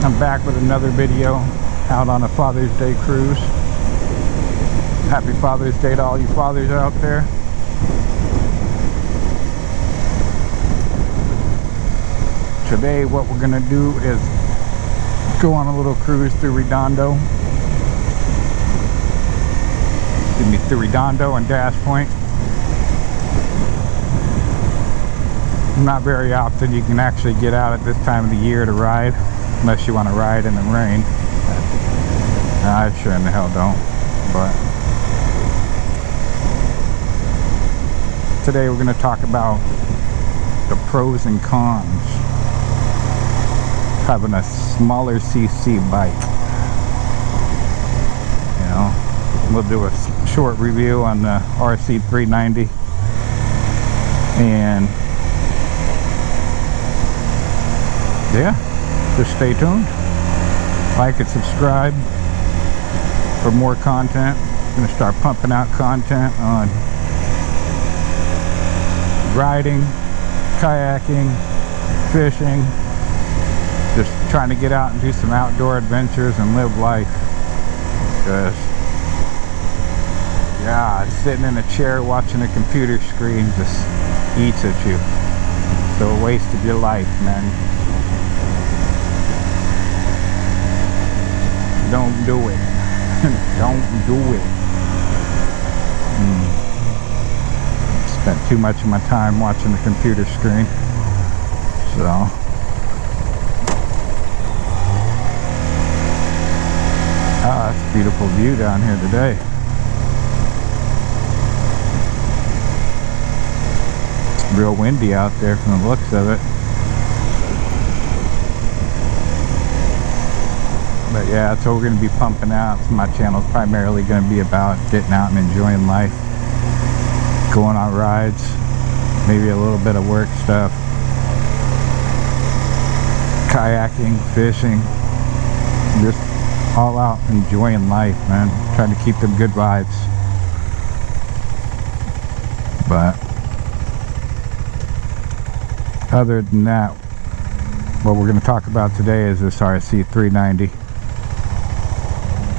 I'm back with another video out on a Father's Day cruise. Happy Father's Day to all you fathers out there. Today what we're gonna do is go on a little cruise through Redondo. Through Redondo and Dash Point. Not very often you can actually get out at this time of the year to ride, unless you want to ride in the rain. I sure in the hell don't. But today we're going to talk about the pros and cons having a smaller CC bike. You know, we'll do a short review on the RC 390, and yeah, just stay tuned, like and subscribe for more content. I'm gonna start pumping out content on riding, kayaking, fishing, just trying to get out and do some outdoor adventures and live life. Because yeah, sitting in a chair watching a computer screen just eats at you. So a waste of your life, man. Don't do it. Don't do it. Spent too much of my time watching the computer screen. So it's a beautiful view down here today. It's real windy out there from the looks of it. But yeah, that's what we're going to be pumping out. So my channel is primarily going to be about getting out and enjoying life, going on rides, maybe a little bit of work stuff, kayaking, fishing, just all out enjoying life, man. Trying to keep them good vibes. But other than that, what we're going to talk about today is this RC 390.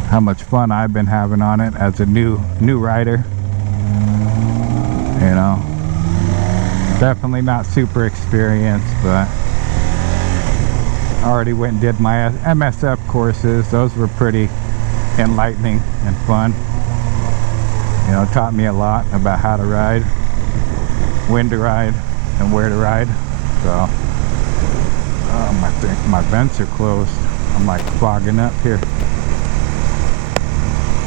How much fun I've been having on it as a new rider. You know, definitely not super experienced, but I already went and did my MSF courses. Those were pretty enlightening and fun. You know, taught me a lot about how to ride, when to ride, and where to ride. So I think my vents are closed. I'm like fogging up here.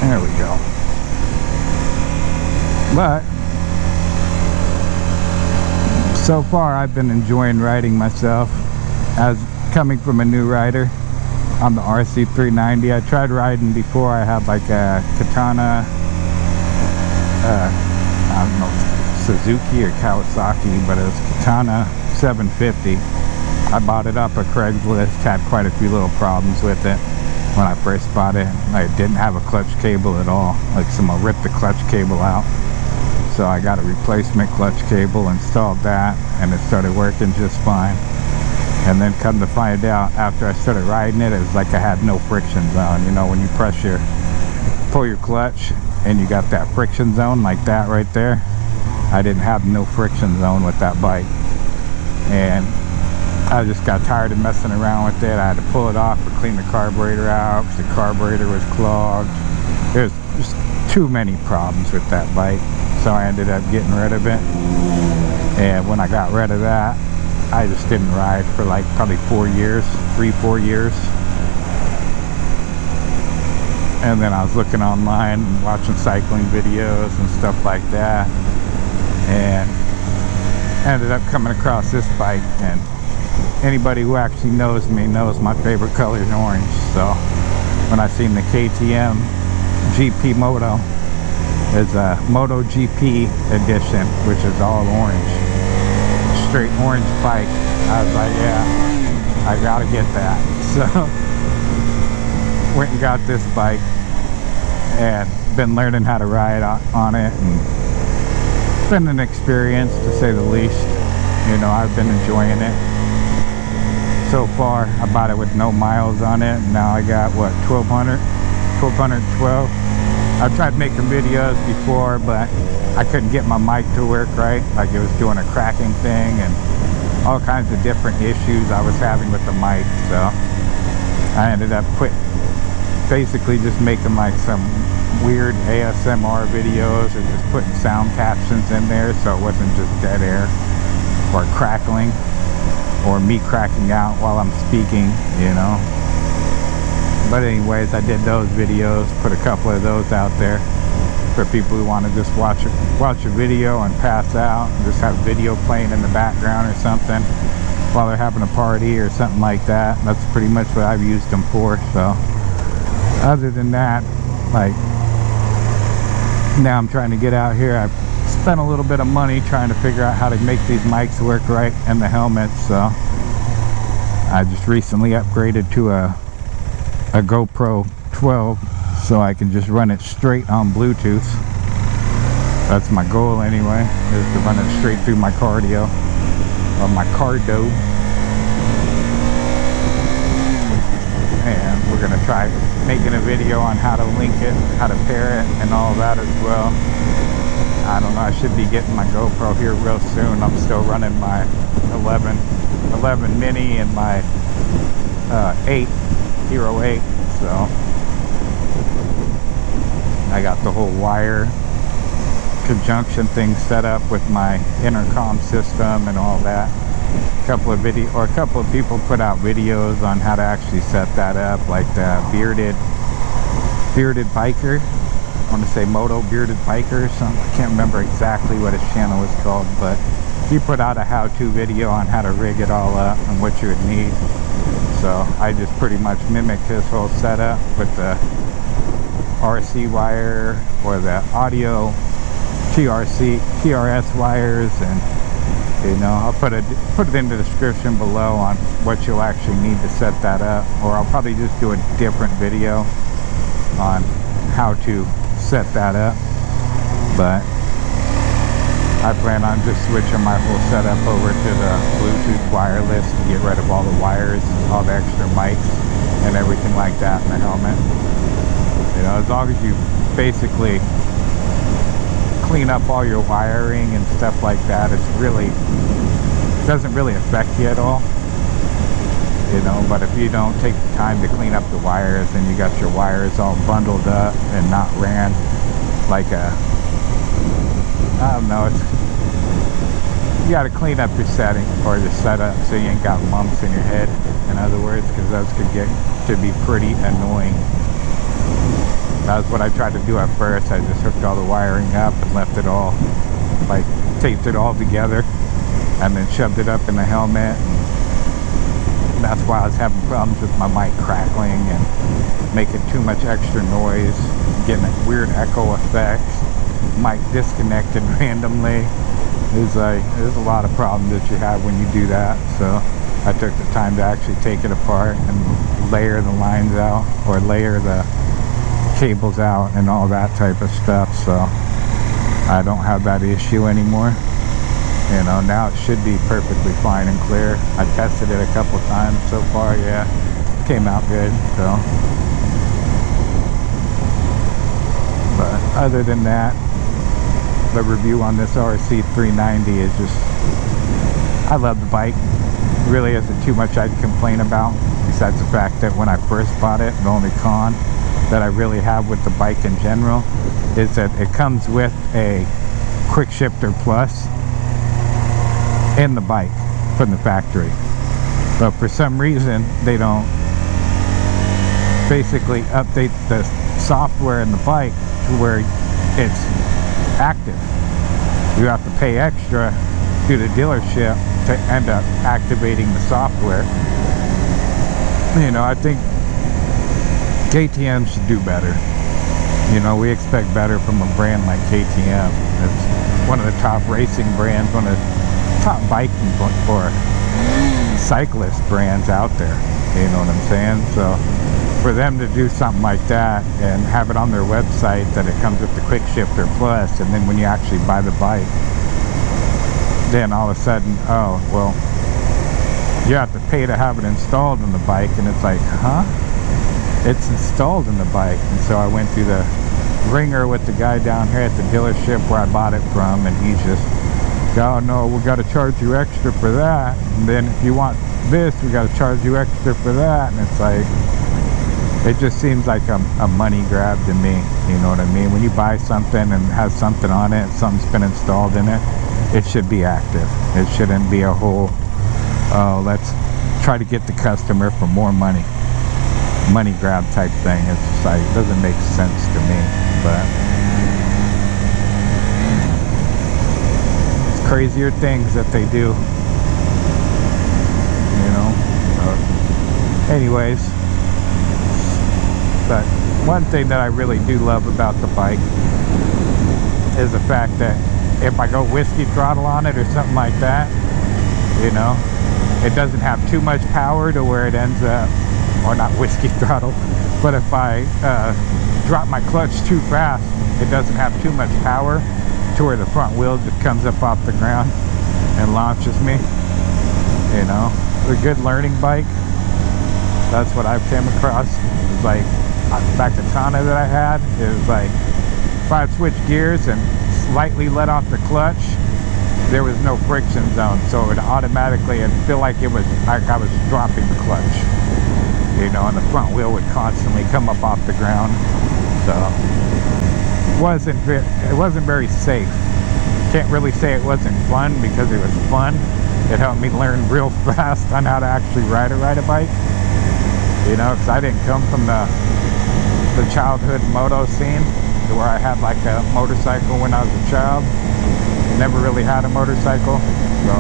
There we go. But so far I've been enjoying riding myself. As coming from a new rider on the RC 390, I tried riding before. I had like a Katana, I don't know, Suzuki or Kawasaki, but it was Katana 750. I bought it up at Craigslist, had quite a few little problems with it. When I first bought it, I didn't have a clutch cable at all. Like someone ripped the clutch cable out. So I got a replacement clutch cable, installed that, and it started working just fine. And then come to find out, after I started riding it, it was like I had no friction zone. You know, when you pull your clutch, and you got that friction zone like that right there. I didn't have no friction zone with that bike. And I just got tired of messing around with it. I had to pull it off and clean the carburetor out because the carburetor was clogged. There's just too many problems with that bike. So I ended up getting rid of it. And when I got rid of that, I just didn't ride for like probably 4 years, 3-4 years. And then I was looking online and watching cycling videos and stuff like that. And ended up coming across this bike, and anybody who actually knows me knows my favorite color is orange. So when I seen the KTM GP Moto, is a Moto GP edition, which is all orange, straight orange bike, I was like, yeah, I gotta get that. So went and got this bike and been learning how to ride on it, and it's been an experience to say the least. You know, I've been enjoying it. so far. I bought it with no miles on it, and now I got what, 1212. I've tried making videos before, but I couldn't get my mic to work right. Like, it was doing a cracking thing and all kinds of different issues I was having with the mic. So I ended up basically just making like some weird ASMR videos, or just putting sound captions in there so it wasn't just dead air or crackling or me cracking out while I'm speaking, you know. But anyways, I did those videos, put a couple of those out there for people who want to just watch a video and pass out, and just have video playing in the background or something while they're having a party or something like that. That's pretty much what I've used them for. So other than that, like, now I'm trying to get out here. I've spent a little bit of money trying to figure out how to make these mics work right and the helmets. So I just recently upgraded to a GoPro 12, so I can just run it straight on Bluetooth. That's my goal anyway, is to run it straight through my cardio, or my cardo. And we're gonna try making a video on how to link it, how to pair it, and all that as well. I don't know, I should be getting my GoPro here real soon. I'm still running my 11 mini and my 8 Hero 8, so I got the whole wire conjunction thing set up with my intercom system and all that. A couple of people put out videos on how to actually set that up, like the bearded biker. I want to say Moto Bearded Biker or something. I can't remember exactly what his channel was called, but he put out a how-to video on how to rig it all up and what you would need. So I just pretty much mimicked his whole setup with the RC wire, or the audio TRS wires, and you know, I'll put it in the description below on what you'll actually need to set that up, or I'll probably just do a different video on how to set that up. But I plan on just switching my whole setup over to the Bluetooth wireless to get rid of all the wires, all the extra mics and everything like that in the helmet. You know, as long as you basically clean up all your wiring and stuff like that, it doesn't really affect you at all. You know, but if you don't take the time to clean up the wires, and you got your wires all bundled up and not ran like a, I don't know, you got to clean up your setting or your setup so you ain't got lumps in your head, in other words, because those could get to be pretty annoying. That was what I tried to do at first. I just hooked all the wiring up and left it all, like, taped it all together and then shoved it up in the helmet. And that's why I was having problems with my mic crackling and making too much extra noise, getting weird echo effects, mic disconnected randomly. There's a lot of problems that you have when you do that. So I took the time to actually take it apart and layer the lines out, or layer the cables out and all that type of stuff. So I don't have that issue anymore. You know, now it should be perfectly fine and clear. I tested it a couple times so far. Yeah, it came out good. So, but other than that, the review on this RC 390 is just, I love the bike. It really isn't too much I'd complain about, besides the fact that when I first bought it, the only con that I really have with the bike in general is that it comes with a quick shifter plus in the bike from the factory. But for some reason, they don't basically update the software in the bike to where it's active. You have to pay extra to the dealership to end up activating the software. You know, I think KTM should do better. You know, we expect better from a brand like KTM. It's one of the top racing brands, one of the top biking or cyclist brands out there. You know what I'm saying? So for them to do something like that and have it on their website that it comes with the quick shifter plus, and then when you actually buy the bike, then all of a sudden, oh well, you have to pay to have it installed in the bike, and it's like, huh? It's installed in the bike. And so I went through the ringer with the guy down here at the dealership where I bought it from, and he's just, oh no, we got to charge you extra for that, and then if you want this, we got to charge you extra for that. And it's like, it just seems like a money grab to me, you know what I mean? When you buy something and it has something on it, something's been installed in it, it should be active. It shouldn't be a whole, oh, let's try to get the customer for more money grab type thing. It's just like, it doesn't make sense to me. But it's crazier things that they do, you know. So, anyways, but one thing that I really do love about the bike is the fact that if I go whiskey throttle on it or something like that, you know, it doesn't have too much power to where it ends up, or not whiskey throttle, but if I drop my clutch too fast, it doesn't have too much power to where the front wheel just comes up off the ground and launches me. You know, it's a good learning bike. That's what I've came across. It's like, that Katana that I had, it was like, if I switched gears and slightly let off the clutch, there was no friction zone, so it automatically, it'd feel like it was like I was dropping the clutch, you know, and the front wheel would constantly come up off the ground. So it wasn't very safe. Can't really say it wasn't fun, because it was fun. It helped me learn real fast on how to actually ride a bike, you know, because I didn't come from the childhood moto scene to where I had like a motorcycle when I was a child. Never really had a motorcycle, so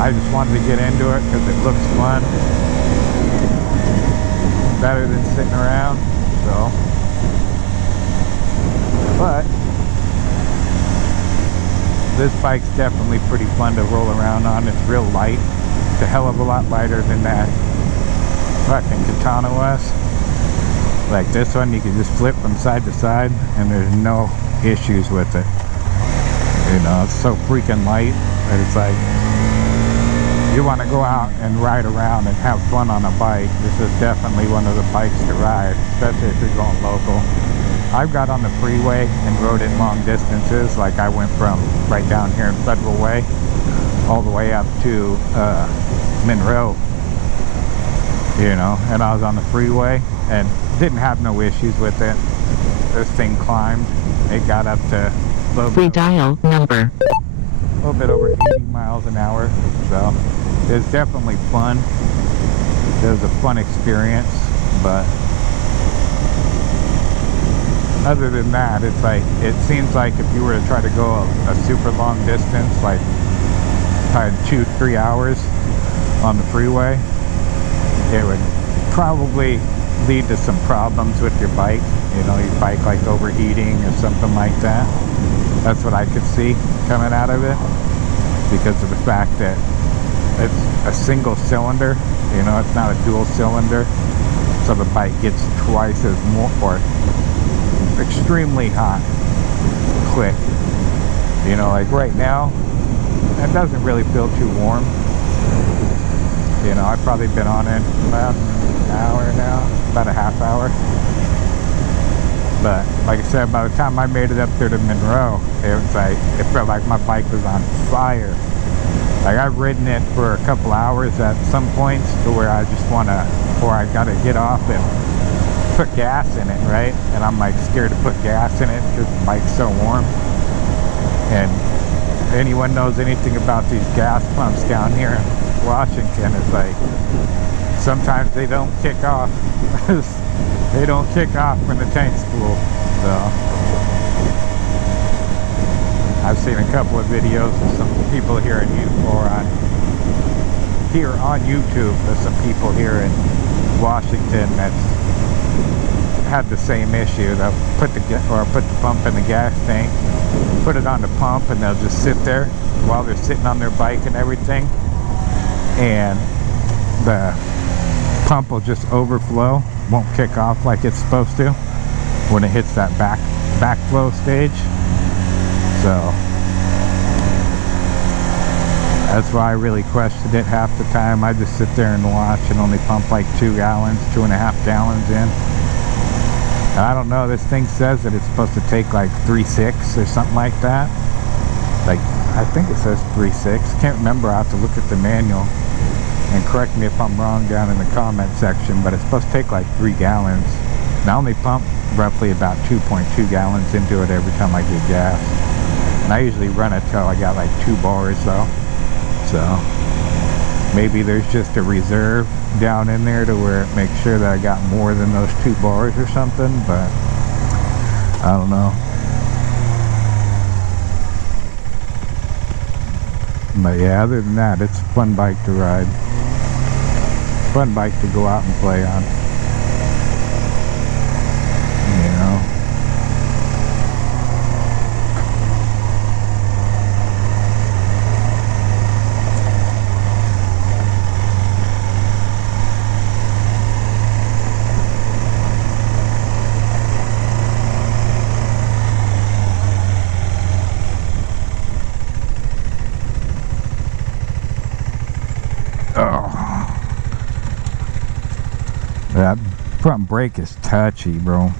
I just wanted to get into it because it looks fun, better than sitting around. So, but this bike's definitely pretty fun to roll around on. It's real light. It's a hell of a lot lighter than that fucking Katana was. Like this one, you can just flip from side to side and there's no issues with it. You know, it's so freaking light that it's like, you want to go out and ride around and have fun on a bike, this is definitely one of the bikes to ride, especially if you're going local. I've got on the freeway and rode it long distances. Like I went from right down here in Federal Way all the way up to Monroe, you know, and I was on the freeway and didn't have no issues with it. This thing climbed. It got up to a redial number. A little bit over 80 miles an hour. So it was definitely fun. It was a fun experience, but other than that, it's like, it seems like if you were to try to go a super long distance, like probably 2-3 hours on the freeway, it would probably lead to some problems with your bike. You know, your bike like overheating or something like that. That's what I could see coming out of it, because of the fact that it's a single cylinder, you know, it's not a dual cylinder, so the bike gets twice as more, or extremely hot quick. You know, like right now it doesn't really feel too warm. You know, I've probably been on it about an hour now, about a half hour. But like I said, by the time I made it up there to Monroe, it was like, it felt like my bike was on fire. Like I've ridden it for a couple hours at some points to where I just want to, or I got to get off and put gas in it, right? And I'm like scared to put gas in it because the bike's so warm. And if anyone knows anything about these gas pumps down here in Washington, it's like, sometimes they don't kick off. They don't kick off when the tank's full. So I've seen a couple of videos of some people here in on YouTube of some people here in Washington that's had the same issue. They'll put the pump in the gas tank, put it on the pump, and they'll just sit there while they're sitting on their bike and everything, and the pump will just overflow, won't kick off like it's supposed to when it hits that backflow stage. So That's why I really questioned it half the time. I just sit there and watch and only pump like 2 gallons, 2.5 gallons in. And I don't know, this thing says that it's supposed to take like 3.6 or something like that. Like, I think it says 3.6. Can't remember, I'll have to look at the manual. And correct me if I'm wrong down in the comment section, but it's supposed to take like 3 gallons. And I only pump roughly about 2.2 gallons into it every time I get gas. And I usually run it till I got like 2 bars though. So maybe there's just a reserve down in there to where it makes sure that I got more than those 2 bars or something, but I don't know. But yeah, other than that, it's a fun bike to ride. Fun bike to go out and play on. You know. That front brake is touchy, bro.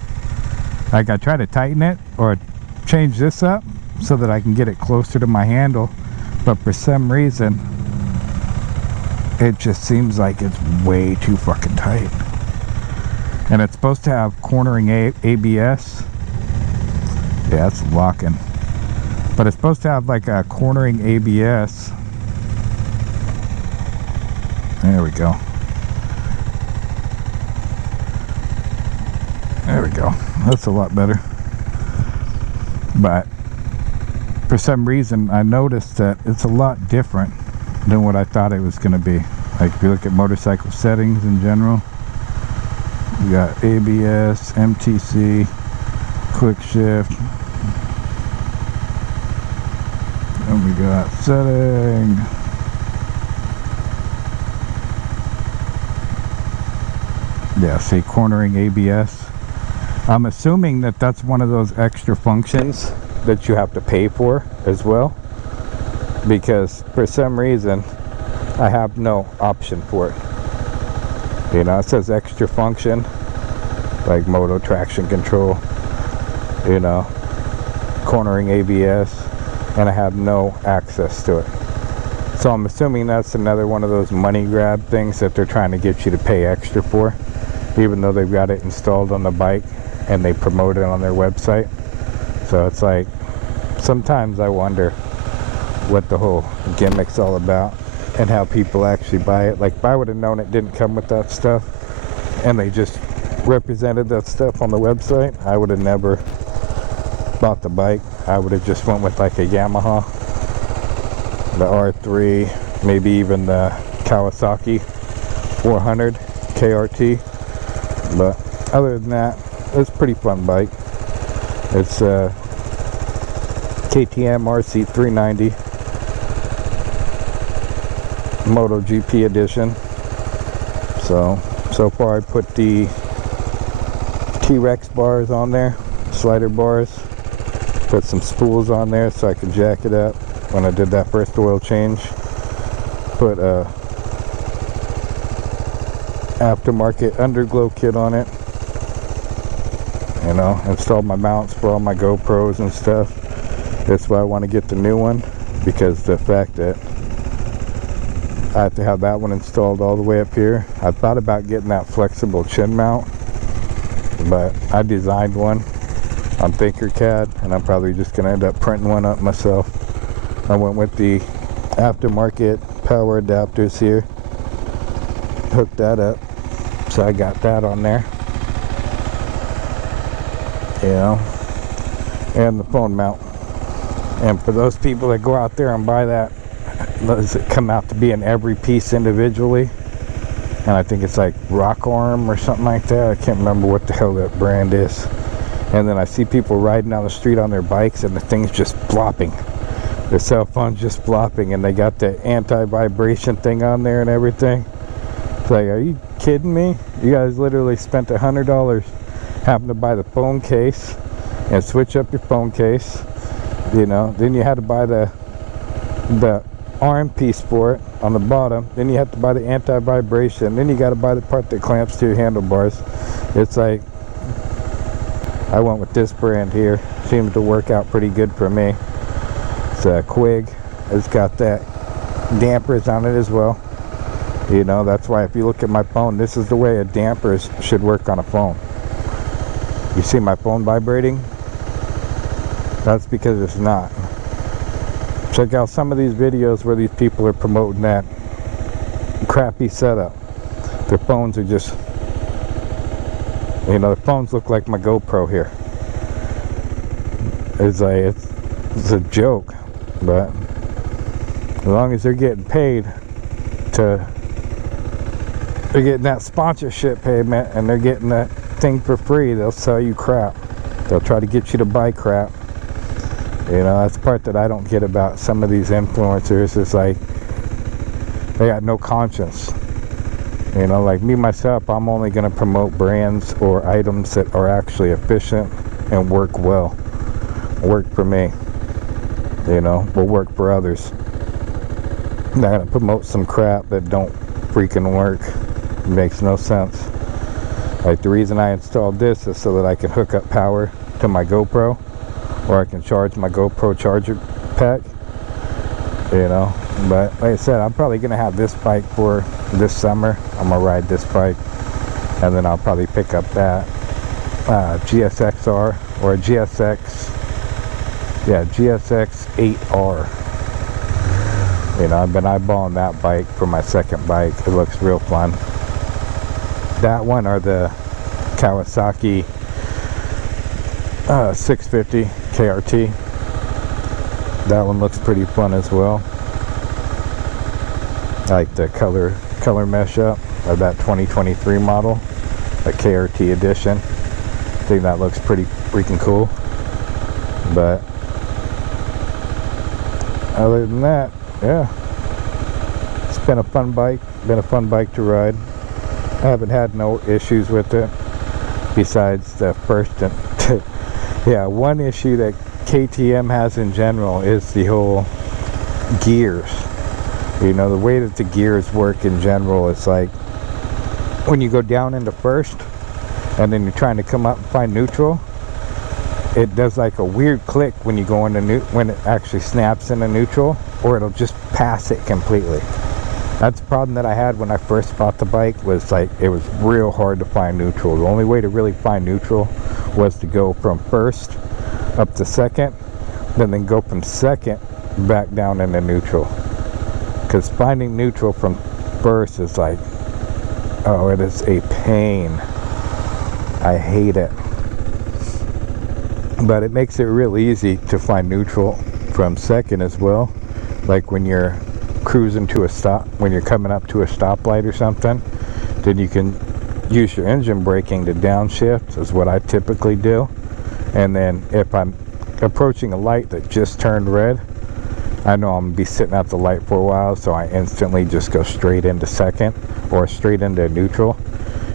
Like, I try to tighten it or change this up so that I can get it closer to my handle, but for some reason it just seems like it's way too fucking tight. And it's supposed to have cornering ABS. Yeah, it's locking. But it's supposed to have like a cornering ABS. There we go. There we go. That's a lot better. But for some reason I noticed that it's a lot different than what I thought it was going to be. Like, if you look at motorcycle settings in general, we got ABS, MTC, quick shift, and we got setting. Yeah, see, cornering ABS. I'm assuming that that's one of those extra functions that you have to pay for as well, because for some reason I have no option for it. You know, it says extra function, like moto traction control, you know, cornering ABS, and I have no access to it. So I'm assuming that's another one of those money grab things that they're trying to get you to pay extra for, even though they've got it installed on the bike and they promote it on their website. So it's like, sometimes I wonder what the whole gimmick's all about and how people actually buy it. Like, if I would have known it didn't come with that stuff and they just represented that stuff on the website, I would have never bought the bike. I would have just went with like a Yamaha, the R3, maybe even the Kawasaki 400 KRT. But other than that, it's a pretty fun bike. It's a KTM RC 390 MotoGP edition. So far I put the T-Rex bars on there, slider bars, put some spools on there so I could jack it up when I did that first oil change. Put a aftermarket underglow kit on it. You know, installed my mounts for all my GoPros and stuff. That's why I want to get the new one, because the fact that I have to have that one installed all the way up here. I thought about getting that flexible chin mount, but I designed one on Thinkercad, and I'm probably just going to end up printing one up myself. I went with the aftermarket power adapters here, hooked that up, so I got that on there. You know, and the phone mount. And for those people that go out there and buy that, does it come out to be in every piece individually? And I think it's like Rock Arm or something like that. I can't remember what the hell that brand is. And then I see people riding down the street on their bikes and the thing's just flopping. Their cell phone's just flopping, and they got the anti-vibration thing on there and everything. It's like, are you kidding me? You guys literally spent $100 having to buy the phone case and switch up your phone case, you know. Then you had to buy the arm piece for it on the bottom. Then you have to buy the anti-vibration. Then you got to buy the part that clamps to your handlebars. It's like, I went with this brand here. Seems to work out pretty good for me. It's a Quig. It's got that dampers on it as well. You know, that's why if you look at my phone, this is the way a dampers should work on a phone. You see my phone vibrating? That's because it's not. Check out some of these videos where these people are promoting that crappy setup. Their phones are just, you know, the phones look like my GoPro here. It's like, it's a joke, but as long as they're getting paid to, they're getting that sponsorship payment and they're getting that thing for free, they'll sell you crap. They'll try to get you to buy crap. You know, that's the part that I don't get about some of these influencers. Is like, they got no conscience. You know, like me myself, I'm only going to promote brands or items that are actually efficient and work well. Work for me. You know, will work for others. I'm not going to promote some crap that don't freaking work. It makes no sense. Like, the reason I installed this is so that I can hook up power to my GoPro, or I can charge my GoPro charger pack, you know. But like I said, I'm probably gonna have this bike for this summer. I'm gonna ride this bike, and then I'll probably pick up that GSXR or a GSX 8R. You know, I've been eyeballing that bike for my second bike. It looks real fun. That one or the Kawasaki 650 KRT. That one looks pretty fun as well. I like the color mesh up of that 2023 model, the KRT edition. I think that looks pretty freaking cool. But other than that, yeah, it's been a fun bike. Been a fun bike to ride. I haven't had no issues with it besides the first and yeah, one issue that KTM has in general is the whole gears. You know, the way that the gears work in general, it's like when you go down into first and then you're trying to come up and find neutral, it does like a weird click when you go into when it actually snaps into neutral, or it'll just pass it completely. That's the problem that I had when I first bought the bike. Was like, it was real hard to find neutral. The only way to really find neutral was to go from first up to second, then go from second back down into neutral. Because finding neutral from first is like, oh, it is a pain. I hate it. But it makes it real easy to find neutral from second as well. Like when you're cruising to a stop, when you're coming up to a stoplight or something, then you can use your engine braking to downshift, is what I typically do. And then if I'm approaching a light that just turned red, I know I'm gonna be sitting at the light for a while, so I instantly just go straight into second or straight into neutral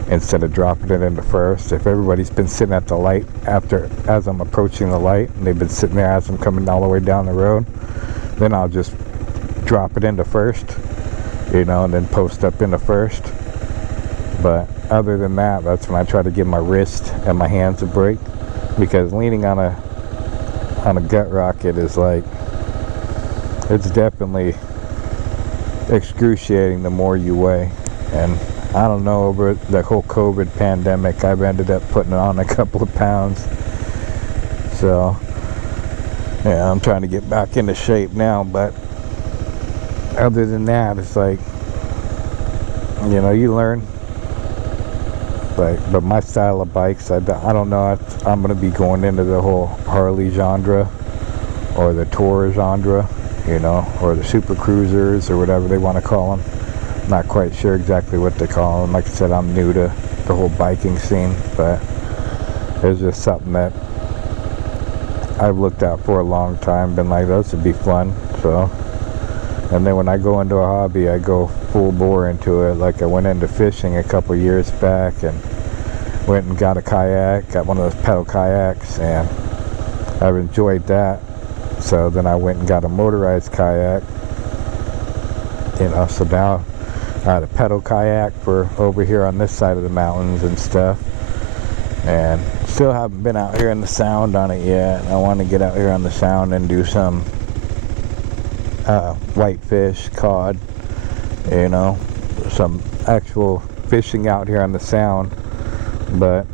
instead of dropping it into first. If everybody's been sitting at the light as I'm approaching the light, and they've been sitting there as I'm coming all the way down the road, then I'll just drop it into first, you know, and then post up into first. But other than that, that's when I try to give my wrist and my hands a break, because leaning on a gut rocket is like, it's definitely excruciating the more you weigh. And I don't know, over the whole COVID pandemic, I've ended up putting on a couple of pounds. So yeah, I'm trying to get back into shape now. But other than that, it's like, you know, you learn. But my style of bikes, I don't know if I'm going to be going into the whole Harley genre or the Tour genre, you know, or the Super Cruisers or whatever they want to call them. Not quite sure exactly what they call them. Like I said, I'm new to the whole biking scene, but it's just something that I've looked at for a long time, been like, those would be fun. So, and then when I go into a hobby, I go full bore into it. Like I went into fishing a couple years back and went and got a kayak, got one of those pedal kayaks, and I've enjoyed that. So then I went and got a motorized kayak, you know, so now I had a pedal kayak for over here on this side of the mountains and stuff, and still haven't been out here in the Sound on it yet. I want to get out here on the Sound and do some whitefish, cod, you know, some actual fishing out here on the Sound. But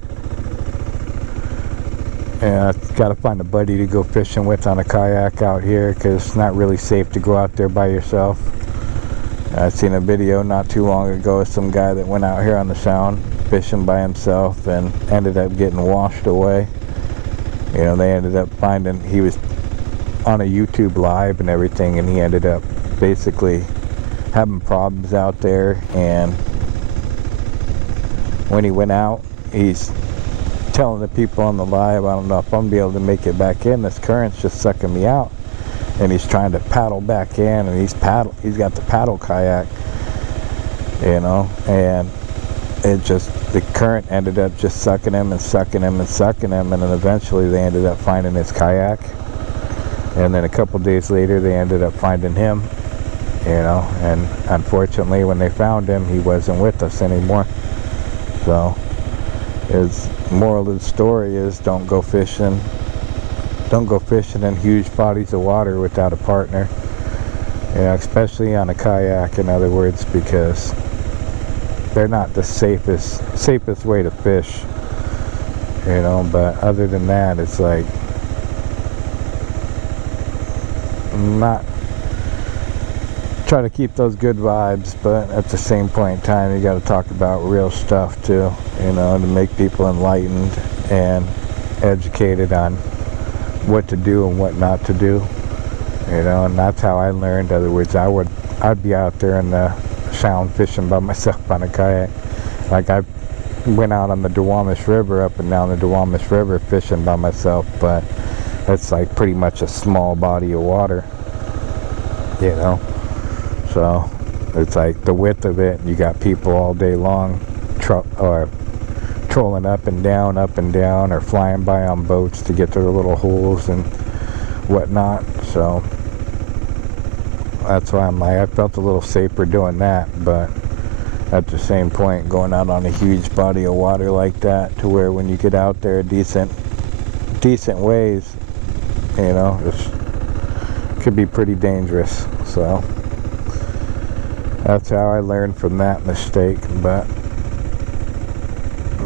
yeah, I gotta find a buddy to go fishing with on a kayak out here, because it's not really safe to go out there by yourself. I seen a video not too long ago of some guy that went out here on the Sound fishing by himself and ended up getting washed away. You know, they ended up finding, he was on a YouTube live and everything, and he ended up basically having problems out there. And when he went out, he's telling the people on the live, I don't know if I'm gonna be able to make it back in, this current's just sucking me out. And he's trying to paddle back in, and he's got the paddle kayak, you know, and it just, the current ended up just sucking him and sucking him and sucking him, and then eventually they ended up finding his kayak. And then a couple days later they ended up finding him, you know, and unfortunately when they found him, he wasn't with us anymore. So his moral of the story is, don't go fishing in huge bodies of water without a partner, you know, especially on a kayak, in other words, because they're not the safest way to fish, you know. But other than that, it's like, not try to keep those good vibes, but at the same point in time, you got to talk about real stuff too, you know, to make people enlightened and educated on what to do and what not to do, you know. And that's how I learned. In other words, I'd be out there in the Sound fishing by myself on a kayak. Like, I went out on the Duwamish River, up and down the Duwamish River fishing by myself, but it's like pretty much a small body of water, you know. So it's like the width of it, you got people all day long trolling up and down, or flying by on boats to get to the little holes and whatnot. So that's why I'm like, I felt a little safer doing that. But at the same point, going out on a huge body of water like that, to where when you get out there decent ways, you know, it could be pretty dangerous. So that's how I learned from that mistake. But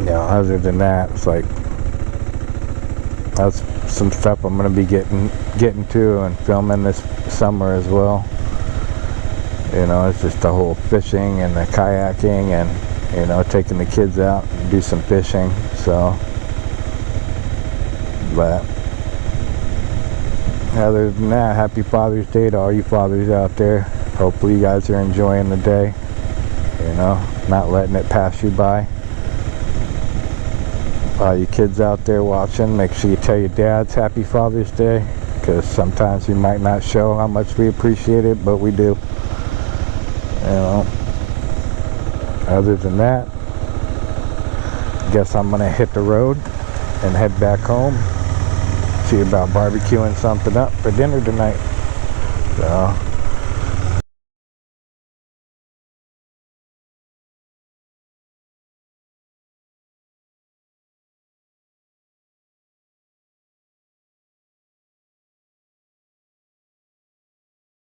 you know, other than that, it's like, that's some stuff I'm gonna be getting to and filming this summer as well. You know, it's just the whole fishing and the kayaking, and, you know, taking the kids out and do some fishing. So, but other than that, happy Father's Day to all you fathers out there. Hopefully you guys are enjoying the day, you know, not letting it pass you by. All you kids out there watching, make sure you tell your dads happy Father's Day, because sometimes we might not show how much we appreciate it, but we do, you know. Other than that, I guess I'm gonna hit the road and head back home, see about barbecuing something up for dinner tonight. So